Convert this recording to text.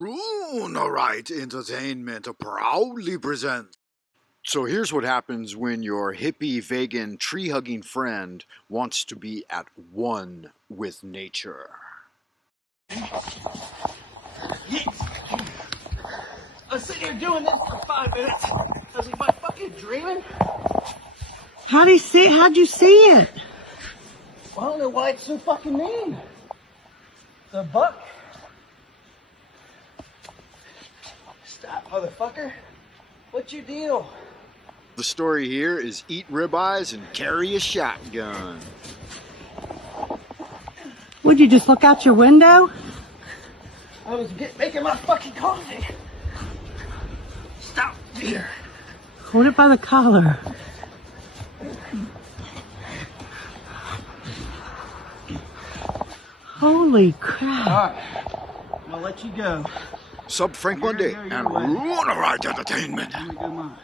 Alright, Entertainment proudly presents. So here's what happens when your hippie, vegan, tree-hugging friend wants to be at one with nature. I was sitting here doing this for 5 minutes. I was like, am I fucking dreaming? How'd you see it? Well, I don't know why it's so fucking mean. The buck. Stop, motherfucker. What's your deal? The story here is eat ribeyes and carry a shotgun. Would you just look out your window? I was making my fucking coffee. Stop here. Hold it by the collar. Holy crap. Alright, I'm gonna let you go. Sub Frank Monday and Alright Entertainment. I'm gonna go mine.